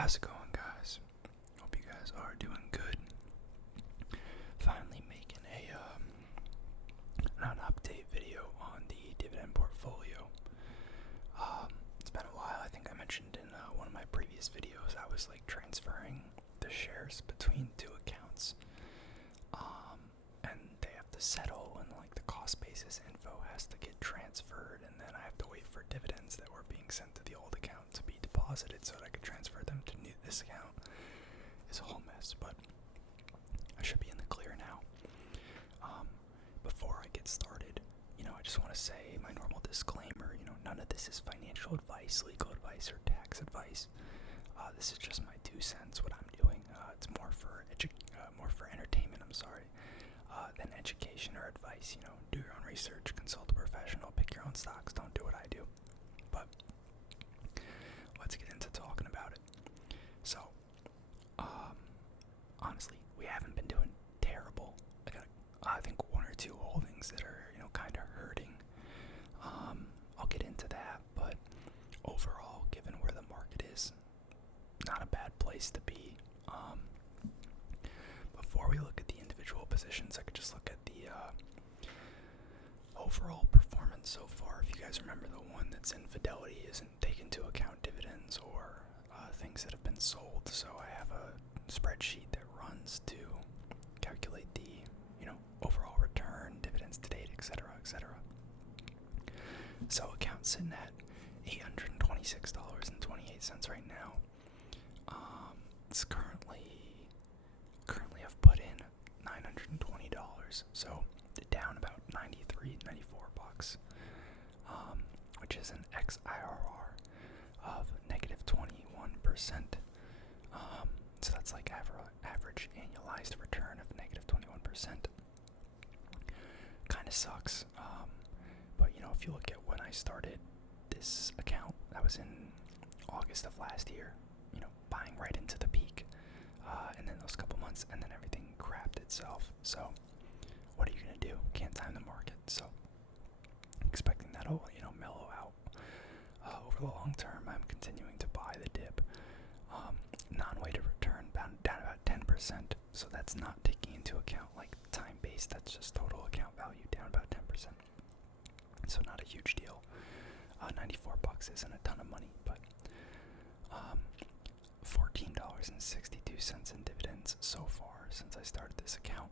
How's it going, guys? Hope you guys are doing good. Finally making an update video on the dividend portfolio. It's been a while. I think I mentioned in one of my previous videos I was transferring the shares between two accounts. And they have to settle, and the cost basis info has to get transferred, and then I have to wait for dividends that were being sent to the old account to be deposited so that I could transfer them to this account. It's a whole mess, but I should be in the clear now. Before I get started, I just want to say my normal disclaimer. None of this is financial advice, legal advice, or tax advice. This is just my 2 cents. What I'm doing, it's more for entertainment. Than education or advice. Do your own research, consult a professional, pick your own stocks. Don't do what I do. But let's get into talking about it. So, honestly, we haven't been doing terrible. I got, I think, 1 or 2 holdings that are, kind of hurting. I'll get into that, but overall, given where the market is, not a bad place to be. Before we look at the individual positions, I could just look at the overall performance so far. If you guys remember, the one that's in Fidelity isn't taking into account dividends or things that have been sold. So I have a spreadsheet that runs to calculate the overall return, dividends to date, etc., etc. So account sitting at $826.28 right now. It's currently I've put in $920, so down about 94 bucks, which is an XIRR of -21%. So that's average annualized return of -21%. Kind of sucks, but if you look at when I started this account, that was in August of last year. Buying right into the peak, and then those couple months, and then everything crapped itself. So what are you gonna do? Can't time the market. So expecting that'll mellow out over the long term. I'm continuing to buy the dip. Non-weighted return down about 10%. So that's not taking into account time based. That's just total account value down about 10%. So not a huge deal. 94 bucks isn't a ton of money, but $14.62 in dividends so far since I started this account.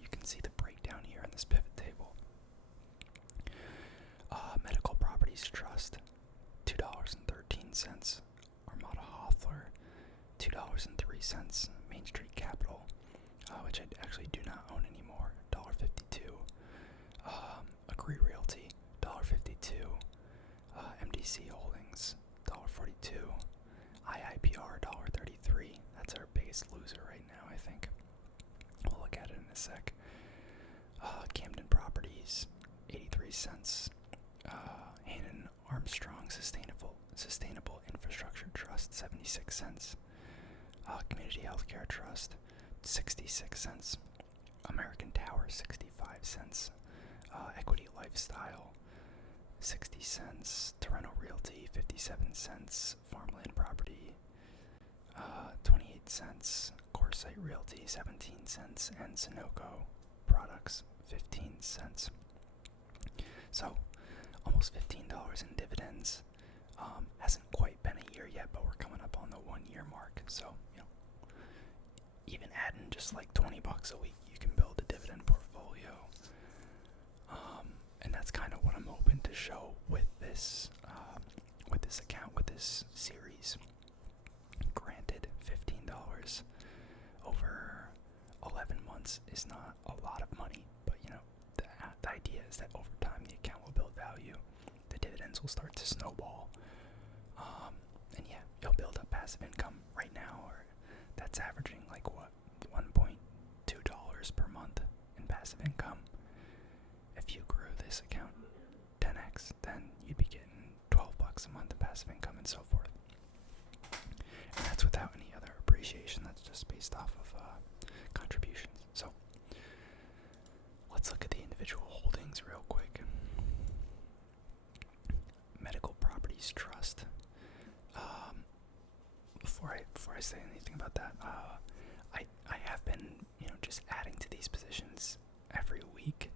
You can see the breakdown here in this pivot table. Medical Properties Trust, $2.13. Armada Hoffler, $2.03. Main Street Capital, which I actually do not own anymore, $1.52. Agree Realty, $1.52. MDC Holdings, $1.42. IIPR, $1.33. That's our biggest loser right now, I think. We'll look at it in a sec. Camden Properties, 83 cents. Hannon Armstrong Sustainable Infrastructure Trust, 76 cents. Community Healthcare Trust, 66 cents. American Tower, 65 cents. Equity Lifestyle, 60 cents. Toronto Realty, 57 cents. Farmland Property, 28 cents. Coresight Realty, 17 cents. And Sunoco Products, 15 cents. So, almost $15 in dividends. Hasn't quite been a year yet, but we're coming up on the 1-year mark. So, even adding just $20 a week, you can build a dividend portfolio. And that's kind of what I'm hoping to show with this account, with this series. Granted, $15 over 11 months is not a lot of money, but the idea is that over time the account will build value, the dividends will start to snowball, and you'll build up passive income. Right now, or that's averaging $1.2 per month in passive income. If you grew this account 10x, then you'd be getting $12 a month in passive income and so forth. And that's without any other appreciation. That's just based off of contributions. So let's look at the individual holdings real quick. Medical Properties Trust. Before I before I say anything about that, I have been, just adding to these positions every week,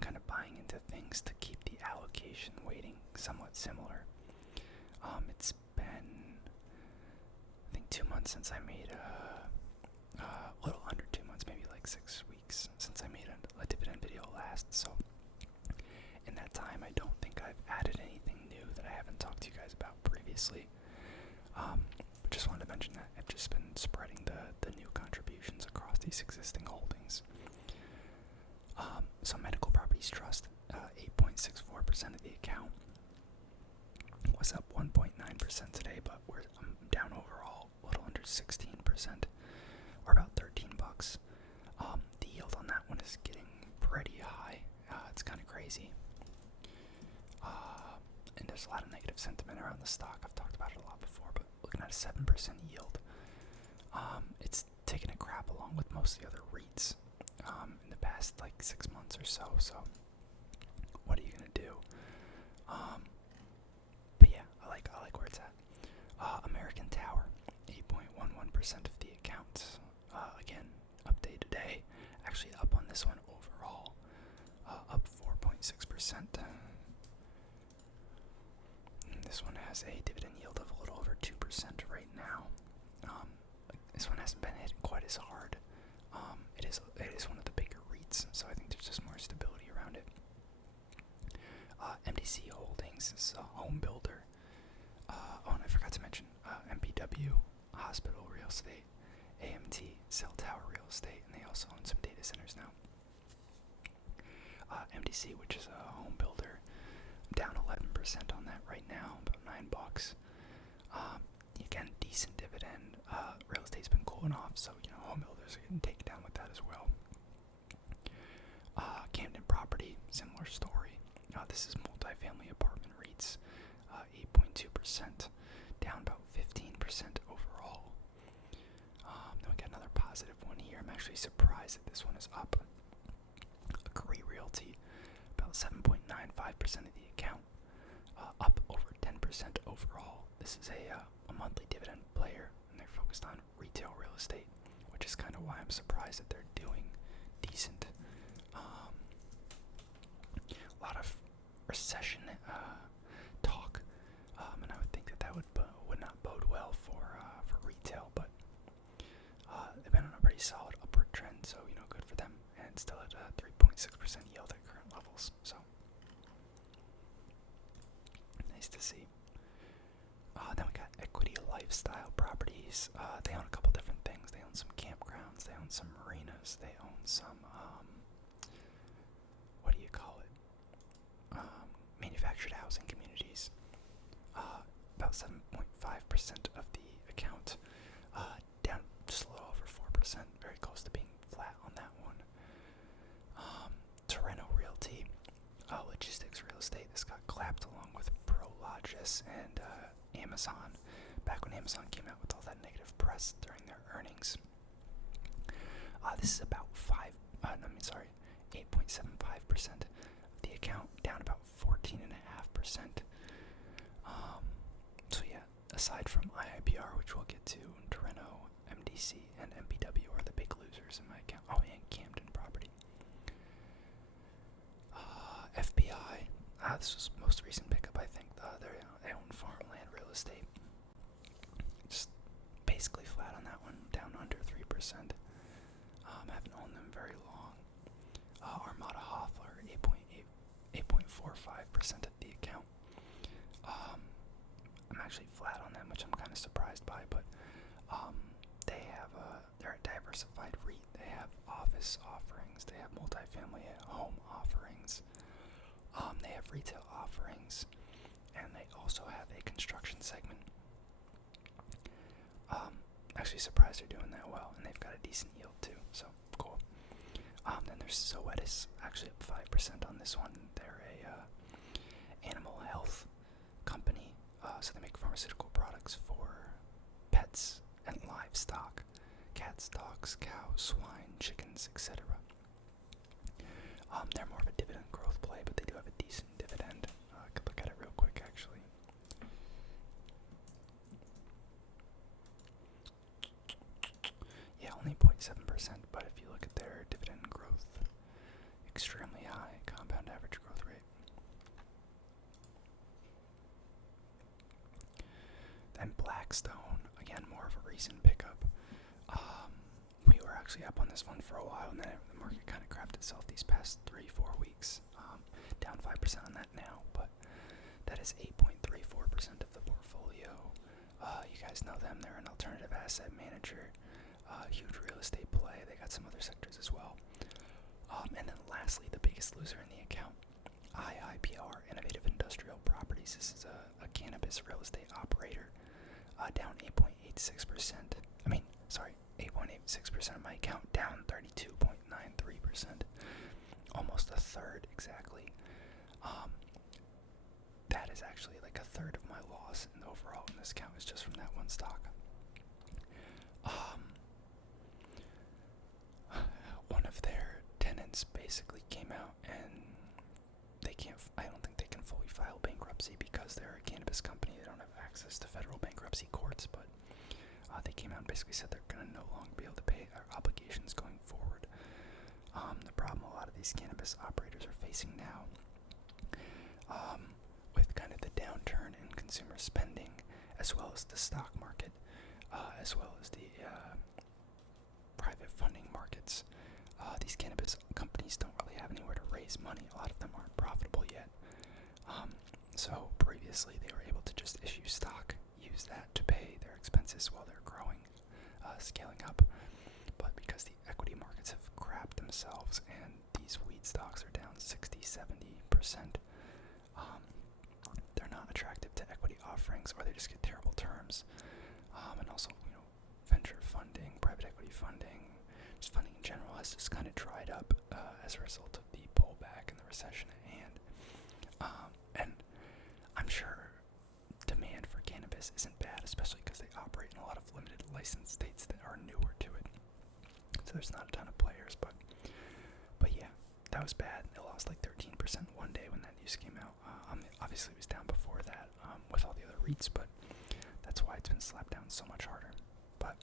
kind of buying into things to keep the allocation weighting somewhat similar. It's been, I think, 2 months since I made a little under 2 months, maybe like 6 weeks since I made a dividend video last. So in that time, I don't think I've added anything new that I haven't talked to you guys about previously. But just wanted to mention that I've just been spreading the new contributions across these existing holdings. So Medical Properties Trust, 8.64% of the account, was up 1.9% today, but I'm down overall a little under 16%, or about $13. The yield on that one is getting pretty high. It's kind of crazy. And there's a lot of negative sentiment around the stock. I've talked about it a lot before, but looking at a 7% yield, it's taken a crap along with most of the other REITs in the past like 6 months or so. So what are you gonna do? But yeah, I like where it's at. American Tower, 8.11% of the account. Again, update today. Actually up on this one overall, up 4.6%. This one has a dividend yield of a little over 2% right now. This one hasn't been hit quite as hard. It is one of the bigger REITs, so I think there's just more stability around it. MDC Holdings is a home builder. And I forgot to mention MPW, Hospital Real Estate, AMT, Cell Tower Real Estate, and they also own some data centers now. MDC, which is a home builder, I'm down 11% on that right now, about $9. Again, decent dividend. Real estate's been cooling off, so home builders are getting taken down with that as well. Camden Property, similar story. This is multifamily apartment REITs, 8.2%, down about 15% overall. Then we got another positive one here. I'm actually surprised that this one is up. Agree Realty, about 7.95% of the account, up over 10% overall. This is a monthly dividend player, and they're focused on retail real estate, which is kind of why I'm surprised that they're doing decent. A lot of recession talk, and I would think that would not bode well for retail, but they've been on a pretty solid upward trend, so good for them, and still at a 3.6% yield at current levels. So nice to see. Then we got Equity Lifestyle Properties. They own a couple different things. They own some campgrounds. They own some marinas. They own some what do you call it? Manufactured housing communities. About 7.5% of the account, down just a little over 4%, very close to being flat on that one. Torrento Realty, logistics real estate. This got clapped along with Prologis and Amazon, back when Amazon came out with all that negative press during their earnings. This is about 8.75% of the account, down about 14.5%. So yeah, aside from IIPR, which we'll get to, Torrento, MDC, and MPW are the big losers in my account. Oh, and Camden Property. FBI, this was most recent pickup, I think. They own farmland real estate. Just basically flat on that one, down under 3%. Haven't owned them very long. Armada Hoffler, 8.45% of the account. I'm actually flat on them, which I'm kind of surprised by, but they're a diversified REIT. They have office offerings, they have multifamily home offerings, they have retail offerings, and they also have a construction segment. Actually surprised they're doing that well, and they've got a decent yield too, so cool. Then there's Zoetis, actually up 5% on this one. They're a animal health company, so they make pharmaceutical products for pets and livestock, cats, dogs, cows, swine, chickens, etc. They're more of a dividend growth play, but they do have a decent dividend. I could look at it real quick, actually. extremely high compound average growth rate. Then Blackstone, again, more of a recent pickup. We were actually up on this one for a while, and then the market kind of crapped itself these past 3-4 weeks. Down 5% on that now, but that is 8.34% of the portfolio. You guys know them. They're an alternative asset manager. Huge real estate play. They got some other sectors as well. And then lastly, the biggest loser in the account, IIPR, Innovative Industrial Properties. This is a cannabis real estate operator, down 8.86%. 8.86% of my account, down 32.93%. Almost a third exactly. That is actually like a third of my loss in the overall in this account is just from that one stock. One of their tenants basically came out and I don't think they can fully file bankruptcy because they're a cannabis company. They don't have access to federal bankruptcy courts, but they came out and basically said they're going to no longer be able to pay their obligations going forward. The problem a lot of these cannabis operators are facing now, with kind of the downturn in consumer spending, as well as the stock market, as well as the private funding markets, these cannabis companies don't really have anywhere to raise money. A lot of them aren't profitable yet. So previously they were able to just issue stock, use that to pay their expenses while they're growing, scaling up. But because the equity markets have crapped themselves and these weed stocks are down 60-70%, they're not attractive to equity offerings, or they just get terrible terms. And also, venture funding, private equity funding, just funding in general has just kind of dried up as a result of the pullback and the recession at hand. And I'm sure demand for cannabis isn't bad, especially because they operate in a lot of limited license states that are newer to it. So there's not a ton of players, but yeah, that was bad. It lost like 13% one day when that news came out. Obviously it was down before that with all the other REITs, but that's why it's been slapped down so much harder. But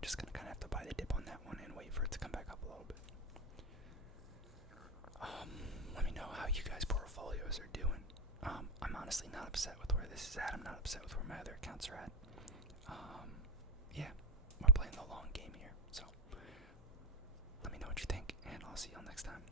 just gonna kind of have to buy the dip on that one and wait for it to come back up a little bit. Let me know how you guys' portfolios are doing. I'm honestly not upset with where this is at. I'm not upset with where my other accounts are at. Yeah, we're playing the long game here. So let me know what you think, and I'll see y'all next time.